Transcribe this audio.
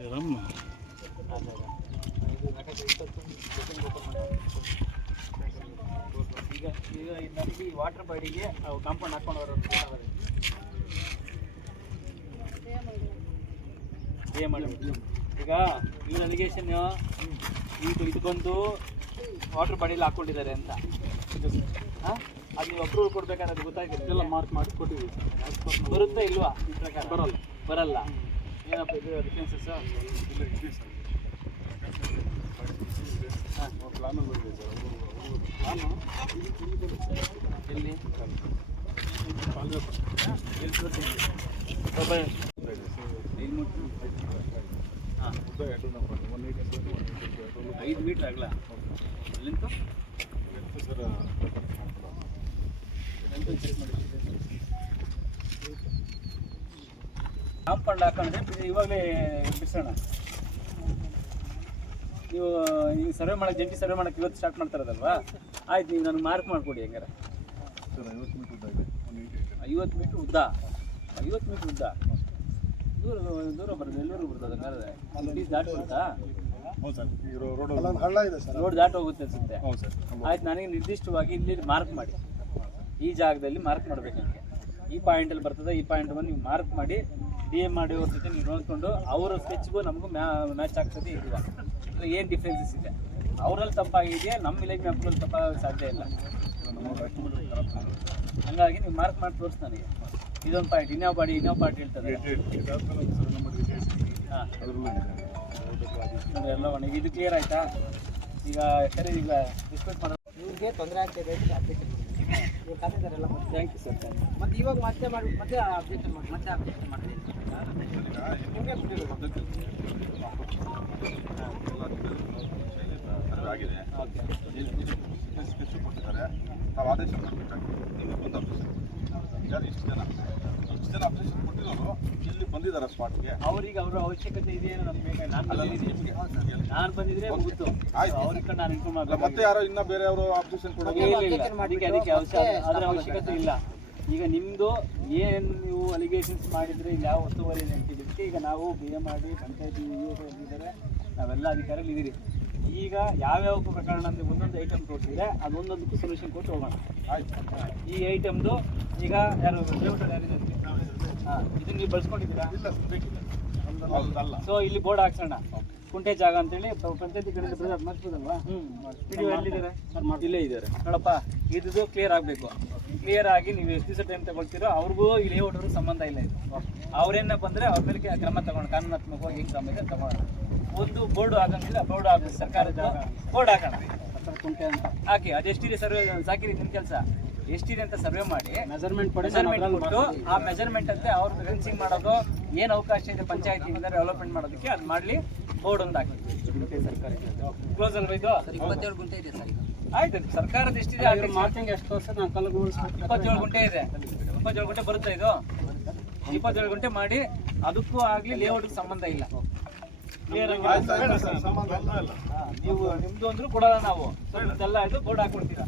ಈಗ ನನಗೆ ಈ ವಾಟರ್ ಬಾಡಿಗೆ ಅವು ಕಾಂಪೌಂಡ್ ಹಾಕೊಂಡು ಬರೋದು ಈಗ ಈ ಅಲಿಗೇಷನ್ ಇದಕ್ಕೊಂದು ವಾಟರ್ ಬಾಡಿಯಲ್ಲಿ ಹಾಕೊಂಡಿದ್ದಾರೆ ಅಂತ ಅದು ನೀವು ಅಪ್ರೂವಲ್ ಕೊಡ್ಬೇಕಾದ್ರೆ ಅದು ಗೊತ್ತಾಗಿದೆ ಎಲ್ಲ ಮಾರ್ಕ್ ಮಾಡಿ ಕೊಟ್ಟಿದ್ದೀವಿ ಬರುತ್ತಾ ಇಲ್ವಾ ಈ ಪ್ರಕಾರ ಬರಲ್ಲ ಏನಪ್ಪ ಇದು ಡಿಫೆನ್ಸಸ್ ಎಲ್ಲಿ ಹಾಂ 5 ಮೀಟ್ರ್ ಆಗಲ್ಲ ಅಲ್ಲಿಂತ ಕಾಂಪೌಂಡ್ ಹಾಕೊಂಡ್ರೆ ಇವಾಗಲೇ ಬಿಡಿಸೋಣ. ನೀವು ಈಗ ಸರ್ವೆ ಮಾಡೋಕ್ಕೆ ಜಂಟಿ ಸರ್ವೆ ಮಾಡೋಕ್ಕೆ ಇವತ್ತು ಸ್ಟಾರ್ಟ್ ಮಾಡ್ತಾರದಲ್ವಾ? ಆಯ್ತು, ನೀವು ನನಗೆ ಮಾರ್ಕ್ ಮಾಡಿಕೊಡಿ ಹೆಂಗಾರೆ. 50 ಮೀಟ್ರ್ ಉದ್ದ 50 ಮೀಟ್ರ್ ಉದ್ದ ದೂರ ದೂರ ಬರೋದು ಎಲ್ಲರೂ ಬರ್ತದೆ ಹಂಗಾದ್ರೆ ಬೀಚ್ ದಾಟಿ ಬರುತ್ತಾ? ರೋಡ್ ದಾಟಿ ಹೋಗುತ್ತೆ ಅನ್ಸುತ್ತೆ. ಆಯ್ತು, ನನಗೆ ನಿರ್ದಿಷ್ಟವಾಗಿ ಇಲ್ಲಿ ಮಾರ್ಕ್ ಮಾಡಿ, ಈ ಜಾಗದಲ್ಲಿ ಮಾರ್ಕ್ ಮಾಡಬೇಕು. ನನಗೆ ಈ ಪಾಯಿಂಟಲ್ಲಿ ಬರ್ತದೆ, ಈ ಪಾಯಿಂಟ್ ಬಂದು ನೀವು ಮಾರ್ಕ್ ಮಾಡಿ DM ಮಾಡಿವ್ರ ಜೊತೆ ನೀವು ನೋಡಿಕೊಂಡು ಅವರ ಸ್ಕೆಚ್ಗೂ ನಮಗೂ ಮ್ಯಾಚ್ ಆಗ್ತದೆ ಇಲ್ವಾ, ಏನು ಡಿಫ್ರೆನ್ಸಸ್ ಇದೆ, ಅವರಲ್ಲಿ ತಪ್ಪಾಗಿದೆಯಾ ನಮ್ಮ ವಿಲೇಜ್ ಮ್ಯಾಪ್ಗಳಲ್ಲಿ ತಪ್ಪಾಗೋಕ್ಕೆ ಸಾಧ್ಯ ಇಲ್ಲ. ಹಂಗಾಗಿ ನೀವು ಮಾರ್ಕ್ ಮಾಡಿ ತೋರಿಸಿ ನನಗೆ. ಇದೊಂದು ಪಾಯಿಂಟ್, ಇನ್ನೊಬ್ಬ ಪಾರ್ಟ್ ಹೇಳ್ತದೆ. ಹಾಂ, ಎಲ್ಲ ಒಣಗಿ ಇದು ಕ್ಲಿಯರ್ ಆಯಿತಾ? ಈಗ ಸರಿ, ಈಗ ಡಿಸ್ಕಸ್ ಮಾಡೋದು ಇವ್ರಿಗೆ ತೊಂದರೆ ಆಗ್ತಿದೆ. Thank you sir. ಮತ್ತು ಇವಾಗ ಮತ್ತೆ ಮಾಡಿ ಮತ್ತೆ ಅಪ್ಡೇಷನ್ ಮಾಡಿ ಮಾಡ್ತೀನಿ. ನಿಮಗೆ ಆಗಿದೆ. ಕೊಟ್ಟಿದ್ದಾರೆ, ನಾವು ಆದೇಶ ಮಾಡಬೇಕಾಗಿದೆ. ನಿಮಗೆ ಬಂದು ಅಪ್ಡೇಷನ್ ಯಾರು ಇಷ್ಟು ಜನ ಅಪ್ಡೇಷನ್ ಕೊಟ್ಟಿರೋರು ಇಲ್ಲಿ ಬಂದಿದ್ದಾರೆ ಸ್ಪಾಟ್ಗೆ. ಅವ್ರಿಗೆ ಅವರ ಅವಶ್ಯಕತೆ ಇದೆಯೇನೋ ನಮ್ಗೆ. ನಾನು ಬಂದಿದ್ರೆ ಮುಗಿತು, ಅವ್ರಿಗೆ ನಾನು ಇನ್ಫಾರ್ಮ್ ಆಗಲ್ಲ. ಮತ್ತೆ ಯಾರೋ ಇನ್ನ ಬೇರೆಯವರು ಅಪ್ಡೇಷನ್ ಕೊಡೋದು ಅದಕ್ಕೆ ಅದರ ಅವಶ್ಯಕತೆ ಇಲ್ಲ. ಈಗ ನಿಮ್ಮದು ಏನು ನೀವು ಅಲಿಗೇಷನ್ಸ್ ಮಾಡಿದರೆ ಯಾವ ಒತ್ತುವರಿ ನೆನಪಿದ್ದಕ್ಕೆ ಈಗ ನಾವು BM ಮಾಡಿ ಪಂಚಾಯತಿ ಇದ್ದಾರೆ, ನಾವೆಲ್ಲ ಅಧಿಕಾರಿಗಳು ಇದ್ದೀರಿ. ಈಗ ಯಾವ್ಯಾವ ಪ್ರಕರಣ ಅಂದರೆ ಒಂದೊಂದು ಐಟಮ್ ತೋರಿಸಿದ್ರೆ ಅದು ಒಂದೊಂದಕ್ಕೂ ಸೊಲ್ಯೂಷನ್ ಕೊಟ್ಟು ಹೋಗೋಣ. ಆಯ್ತು, ಈ ಐಟಮ್ದು ಈಗ ಯಾರು ಯಾರಿದೆ? ಹಾಂ, ಇದನ್ನು ನೀವು ಬಳಸ್ಕೊಂಡಿದ್ದೀರಾ? ಅಲ್ಲ. ಸೊ ಇಲ್ಲಿ ಬೋರ್ಡ್ ಹಾಕ್ಸೋಣ, ಕುಂಟೆ ಜಾಗ ಅಂತೇಳಿ ಪಂಚಾಯತಿ ಕಡೆಯಿಂದ ಮಾಡಿಸ್ಬೋದಲ್ವಾ? ಎಲ್ಲಿದ್ದಾರೆ? ಇಲ್ಲೇ ಇದ್ದಾರೆ ನೋಡಪ್ಪ. ಇದು ಕ್ಲಿಯರ್ ಆಗಬೇಕು. ಕ್ಲಿಯರ್ ಆಗಿ ನೀವು ಎಷ್ಟು ದಿವಸ ಟೈಮ್ ತಗೊಳ್ತೀರೋ ಅವ್ರಿಗೂ ಈ ಲೇಔಟ್ರಿಗೂ ಸಂಬಂಧ ಇಲ್ಲ. ಇದು ಅವ್ರೇನ ಬಂದರೆ ಅವ್ರ ಮೇಲೆ ಕ್ರಮ ತಗೊಂಡು ಕಾನೂನಾತ್ಮಕವಾಗಿ ಏನು ಕ್ರಮ ಇದೆ ತಗೊಳ್ಳೋಣ. ಒಂದು ಬೋರ್ಡು ಹಾಕಂಗಿಲ್ಲ, ಬೋರ್ಡು ಹಾಕಿ ಸರ್ಕಾರದ ಬೋರ್ಡ್ ಹಾಕೋಣ, ಕುಂಟೆ ಅಂತ ಹಾಕಿ. ಅದು ಎಷ್ಟಿದೆ ಸರ್ವೆ ಸಾಕಿರಿ ನಿಮ್ಮ ಕೆಲಸ, ಎಷ್ಟಿದೆ ಅಂತ ಸರ್ವೆ ಮಾಡಿ ಮೆಜರ್ಮೆಂಟ್ ಕೊಟ್ಟು ಆ ಮೆಜರ್ಮೆಂಟ್ ಅಂತೆ ಅವ್ರು ಫೆನ್ಸಿಂಗ್ ಮಾಡೋದು ಏನು ಅವಕಾಶ ಇದೆ ಪಂಚಾಯತಿಯಿಂದ ಡೆವಲಪ್ಮೆಂಟ್ ಮಾಡೋದಕ್ಕೆ ಅದು ಮಾಡಲಿ. ಬೋರ್ಡ್ ಒಂದು ಹಾಕಿ. ಸರ್ಕಾರ ಕ್ಲೋಸ್ ಅಲ್ವಾ ಇದು? 27 ಗುಂಟೆ ಇದೆ ಸರ್. ಆಯ್ತು, ಸರ್ಕಾರದ ಎಷ್ಟಿದೆ ಮಾರ್ಕಿಂಗ್ ಎಷ್ಟು ವರ್ಷ? 27 ಗುಂಟೆ ಇದೆ. 27 ಗುಂಟೆ ಬರುತ್ತೆ ಇದು. 27 ಗುಂಟೆ ಮಾಡಿ, ಅದಕ್ಕೂ ಆಗಲಿ ಲೇಔಟ್ಗೆ ಸಂಬಂಧ ಇಲ್ಲ. ಕ್ಲಿಯರ್ ಆಗಿ ನೀವು ನಿಮ್ದು ಅಂದ್ರೂ ಕೊಡೋಲ್ಲ ನಾವು. ಇದೆಲ್ಲ ಇದು ಬೋರ್ಡ್ ಹಾಕೊಡ್ತೀರಾ?